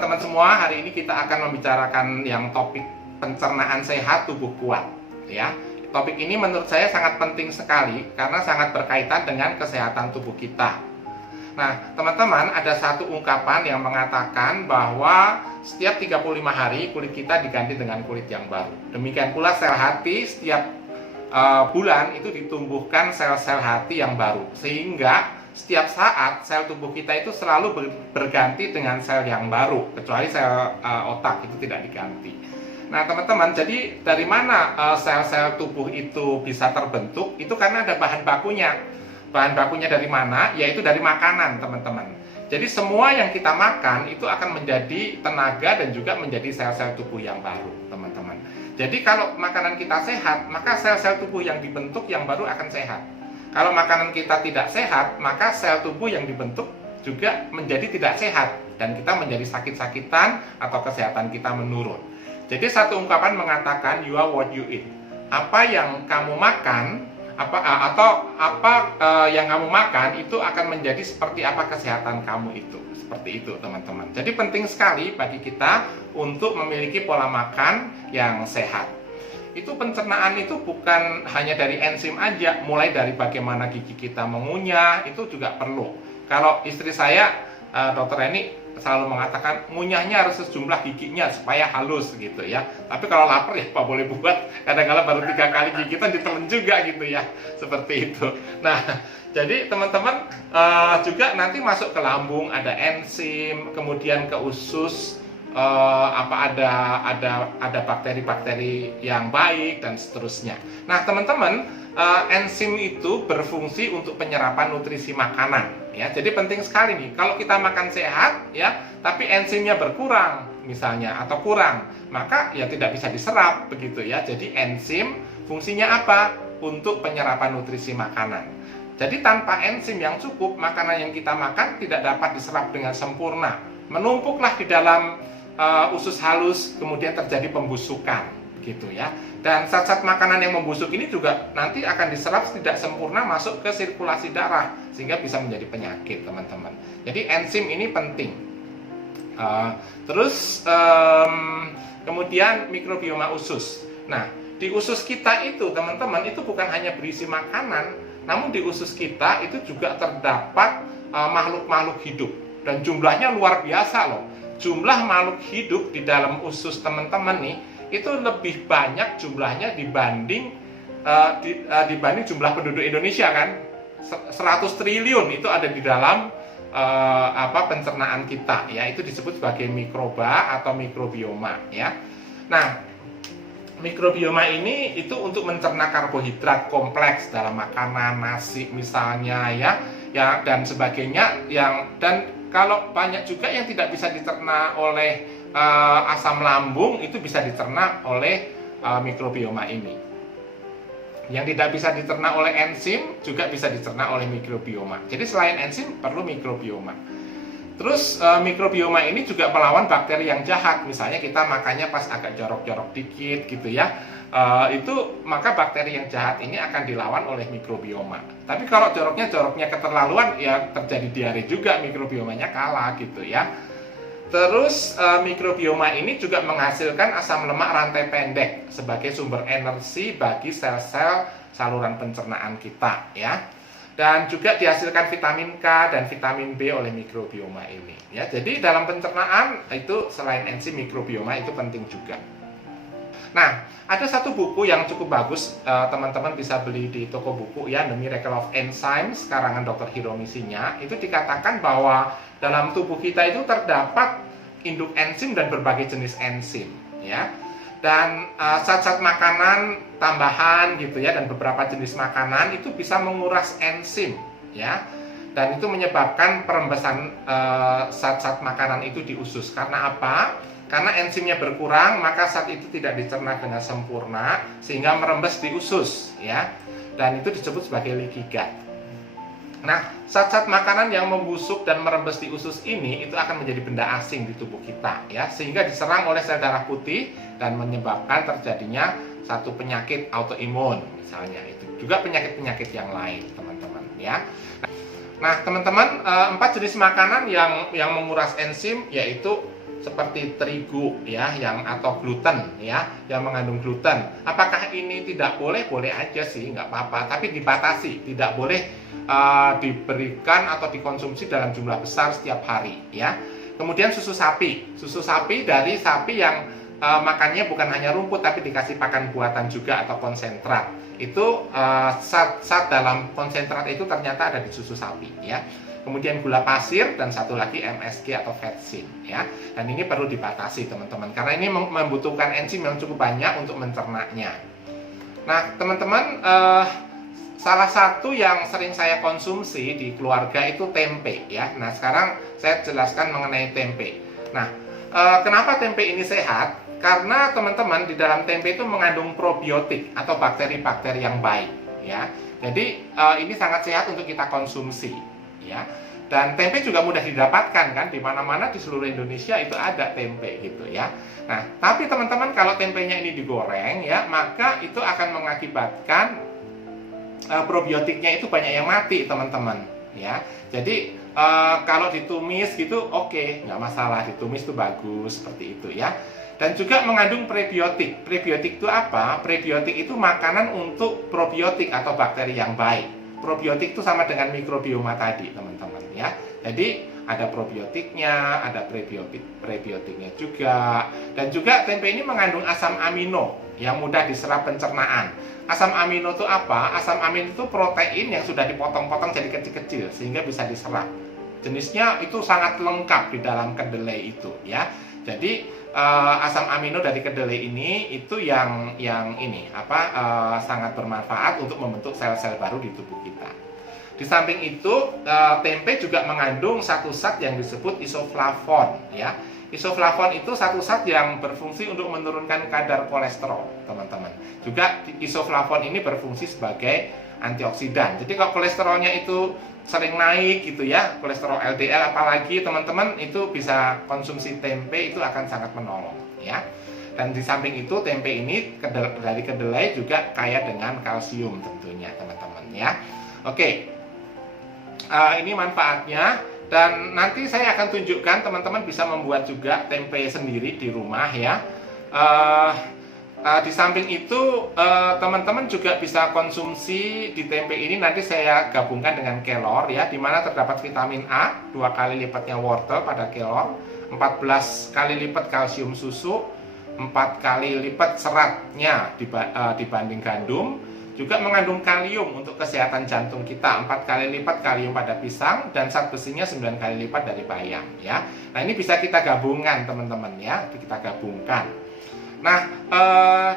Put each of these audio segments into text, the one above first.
teman-teman semua, hari ini kita akan membicarakan yang topik pencernaan sehat tubuh kuat ya. Topik ini menurut saya sangat penting sekali karena sangat berkaitan dengan kesehatan tubuh kita. Nah, teman-teman, ada satu ungkapan yang mengatakan bahwa setiap 35 hari kulit kita diganti dengan kulit yang baru. Demikian pula sel hati setiap bulan itu ditumbuhkan sel-sel hati yang baru, sehingga setiap saat sel tubuh kita itu selalu berganti dengan sel yang baru, kecuali sel otak itu tidak diganti. Nah teman-teman, jadi dari mana sel-sel tubuh itu bisa terbentuk? Itu karena ada bahan bakunya. Bahan bakunya dari mana? Yaitu dari makanan, teman-teman. Jadi semua yang kita makan itu akan menjadi tenaga dan juga menjadi sel-sel tubuh yang baru, teman-teman. Jadi kalau makanan kita sehat, maka sel-sel tubuh yang dibentuk yang baru akan sehat. Kalau makanan kita tidak sehat, maka sel tubuh yang dibentuk juga menjadi tidak sehat dan kita menjadi sakit-sakitan atau kesehatan kita menurun. Jadi satu ungkapan mengatakan you are what you eat. Apa yang kamu makan, yang kamu makan itu akan menjadi seperti apa kesehatan kamu itu. Seperti itu, teman-teman. Jadi penting sekali bagi kita untuk memiliki pola makan yang sehat. Itu pencernaan itu bukan hanya dari enzim aja, mulai dari bagaimana gigi kita mengunyah, itu juga perlu. Kalau istri saya, dokter Eni selalu mengatakan ngunyahnya harus sejumlah giginya supaya halus gitu ya. Tapi kalau lapar ya apa boleh buat, kadang-kadang baru 3 kali gigitan ditelan juga gitu ya, seperti itu. Nah, jadi teman-teman juga nanti masuk ke lambung ada enzim, kemudian ke usus. Ada bakteri-bakteri yang baik dan seterusnya. Nah teman-teman, enzim itu berfungsi untuk penyerapan nutrisi makanan ya. Jadi penting sekali nih, kalau kita makan sehat ya, tapi enzimnya berkurang misalnya atau kurang, maka ya tidak bisa diserap begitu ya. Jadi enzim fungsinya apa? Untuk penyerapan nutrisi makanan. Jadi tanpa enzim yang cukup, makanan yang kita makan tidak dapat diserap dengan sempurna. Menumpuklah di dalam usus halus, kemudian terjadi pembusukan gitu ya. Dan zat-zat makanan yang membusuk ini juga nanti akan diserap tidak sempurna masuk ke sirkulasi darah sehingga bisa menjadi penyakit, teman-teman. Jadi enzim ini penting. Kemudian mikrobioma usus. Nah, di usus kita itu, teman-teman, itu bukan hanya berisi makanan, namun di usus kita itu juga terdapat makhluk-makhluk hidup dan jumlahnya luar biasa loh. Jumlah makhluk hidup di dalam usus teman-teman nih itu lebih banyak jumlahnya dibanding jumlah penduduk Indonesia kan. 100 triliun itu ada di dalam pencernaan kita ya, itu disebut sebagai mikroba atau mikrobioma ya. Nah, mikrobioma ini itu untuk mencerna karbohidrat kompleks dalam makanan, nasi misalnya ya dan sebagainya dan kalau banyak juga yang tidak bisa dicerna oleh asam lambung, itu bisa dicerna oleh mikrobioma ini. Yang tidak bisa dicerna oleh enzim juga bisa dicerna oleh mikrobioma. Jadi selain enzim perlu mikrobioma. Terus mikrobioma ini juga melawan bakteri yang jahat. Misalnya kita makannya pas agak jorok-jorok dikit gitu ya. Maka bakteri yang jahat ini akan dilawan oleh mikrobioma. Tapi kalau joroknya keterlaluan ya terjadi diare juga, mikrobiomanya kalah gitu ya. Terus mikrobioma ini juga menghasilkan asam lemak rantai pendek sebagai sumber energi bagi sel-sel saluran pencernaan kita ya. Dan juga dihasilkan vitamin K dan vitamin B oleh mikrobioma ini ya. Jadi dalam pencernaan itu selain enzim, mikrobioma itu penting juga. Nah, ada satu buku yang cukup bagus, teman-teman bisa beli di toko buku ya, The Miracle of Enzymes, karangan Dr. Hiromi Shinya. Itu dikatakan bahwa dalam tubuh kita itu terdapat induk enzim dan berbagai jenis enzim ya. Dan zat-zat makanan tambahan gitu ya, dan beberapa jenis makanan itu bisa menguras enzim ya. Dan itu menyebabkan perembesan zat-zat makanan itu di usus. Karena apa? Karena enzimnya berkurang, maka zat itu tidak dicerna dengan sempurna sehingga merembes di usus ya. Dan itu disebut sebagai leaky gut. Nah, zat-zat makanan yang membusuk dan merembes di usus ini itu akan menjadi benda asing di tubuh kita ya, sehingga diserang oleh sel darah putih dan menyebabkan terjadinya satu penyakit autoimun misalnya. Itu juga penyakit-penyakit yang lain, teman-teman ya. Nah, teman-teman, 4 jenis makanan yang menguras enzim yaitu seperti terigu ya, yang atau gluten ya, yang mengandung gluten. Apakah ini tidak boleh? Boleh aja sih, nggak apa-apa, tapi dibatasi, tidak boleh diberikan atau dikonsumsi dalam jumlah besar setiap hari ya. Kemudian susu sapi dari sapi yang makannya bukan hanya rumput tapi dikasih pakan buatan juga atau konsentrat. Itu zat dalam konsentrat itu ternyata ada di susu sapi ya. Kemudian gula pasir dan satu lagi MSG atau vetsin ya. Dan ini perlu dibatasi teman-teman karena ini membutuhkan enzim yang cukup banyak untuk mencernanya. Nah teman-teman, salah satu yang sering saya konsumsi di keluarga itu tempe ya. Nah sekarang saya jelaskan mengenai tempe. Nah kenapa tempe ini sehat? Karena teman-teman di dalam tempe itu mengandung probiotik atau bakteri-bakteri yang baik ya. Jadi ini sangat sehat untuk kita konsumsi ya. Dan tempe juga mudah didapatkan kan, di mana-mana di seluruh Indonesia itu ada tempe gitu ya. Nah, tapi teman-teman kalau tempenya ini digoreng ya, maka itu akan mengakibatkan probiotiknya itu banyak yang mati teman-teman ya. Jadi kalau ditumis gitu oke, nggak masalah, ditumis itu bagus seperti itu ya. Dan juga mengandung prebiotik. Prebiotik itu apa? Prebiotik itu makanan untuk probiotik atau bakteri yang baik. Probiotik itu sama dengan mikrobioma tadi teman-teman ya. Jadi ada probiotiknya, ada prebiotiknya juga. Dan juga tempe ini mengandung asam amino yang mudah diserap pencernaan. Asam amino itu apa? Asam amino itu protein yang sudah dipotong-potong jadi kecil-kecil sehingga bisa diserap. Jenisnya itu sangat lengkap di dalam kedelai itu ya. Jadi asam amino dari kedelai ini itu yang sangat bermanfaat untuk membentuk sel-sel baru di tubuh kita. Di samping itu tempe juga mengandung satu zat yang disebut isoflavon ya. Isoflavon itu satu zat yang berfungsi untuk menurunkan kadar kolesterol teman-teman. Juga isoflavon ini berfungsi sebagai antioksidan. Jadi kalau kolesterolnya itu sering naik gitu ya, kolesterol LDL apalagi teman-teman, itu bisa konsumsi tempe, itu akan sangat menolong ya. Dan di samping itu tempe ini dari kedelai juga kaya dengan kalsium tentunya teman-teman ya. Oke, ini manfaatnya. Dan nanti saya akan tunjukkan teman-teman bisa membuat juga tempe sendiri di rumah ya. Di samping itu teman-teman juga bisa konsumsi di tempe ini, nanti saya gabungkan dengan kelor ya, di mana terdapat vitamin A 2 kali lipatnya wortel pada kelor, 14 kali lipat kalsium susu, 4 kali lipat seratnya dibanding gandum. Juga mengandung kalium untuk kesehatan jantung kita, 4 kali lipat kalium pada pisang, dan zat besinya 9 kali lipat dari bayam ya. Nah ini bisa kita gabungkan teman-teman ya, kita gabungkan. Nah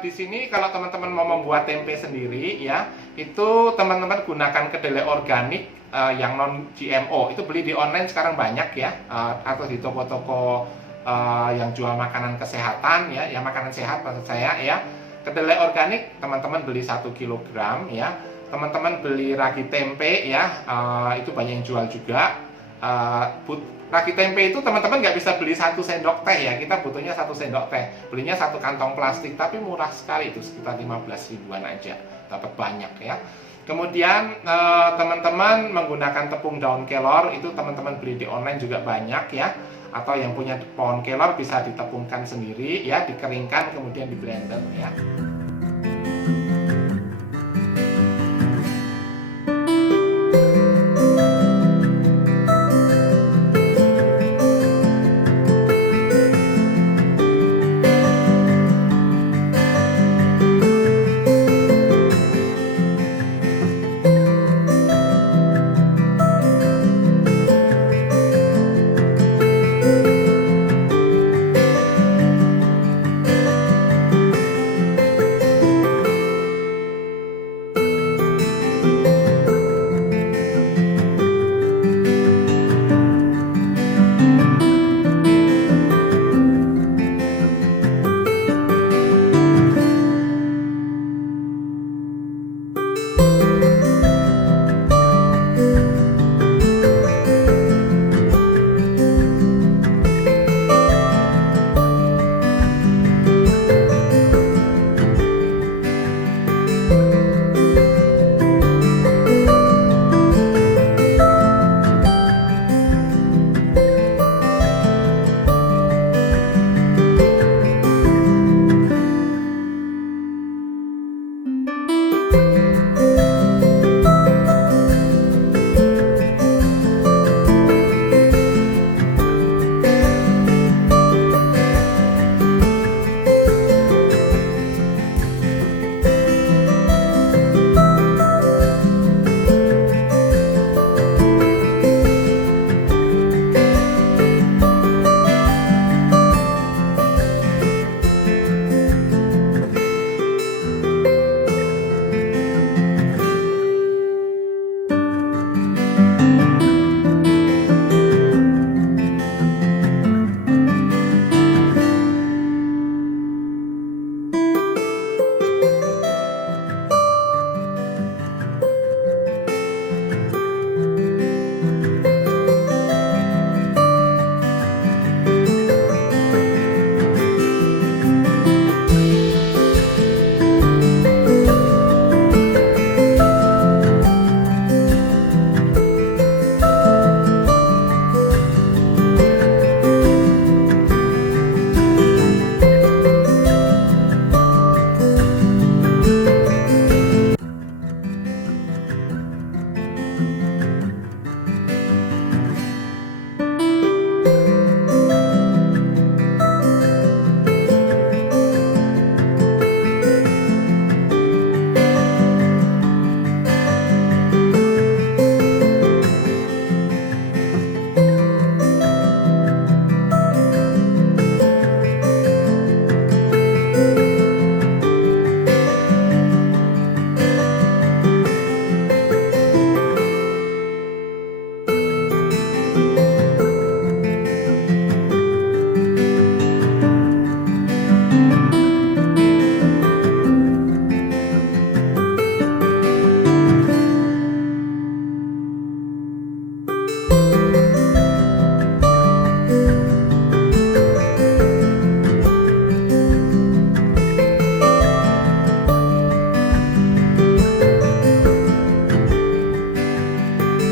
di sini kalau teman-teman mau membuat tempe sendiri ya, itu teman-teman gunakan kedelai organik yang non GMO. Itu beli di online sekarang banyak ya, atau di toko-toko yang jual makanan kesehatan ya, yang makanan sehat maksud saya ya. Kedelai organik teman-teman beli 1 kg ya. Teman-teman beli ragi tempe ya, itu banyak yang jual juga. Ragi tempe itu teman-teman nggak bisa beli 1 sendok teh ya, kita butuhnya 1 sendok teh. Belinya 1 kantong plastik, tapi murah sekali, itu sekitar 15 ribuan aja, dapat banyak ya. Kemudian teman-teman menggunakan tepung daun kelor, itu teman-teman beli di online juga banyak ya. Atau yang punya pohon kelor bisa ditepungkan sendiri ya, dikeringkan kemudian di blender ya.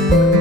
Thank you.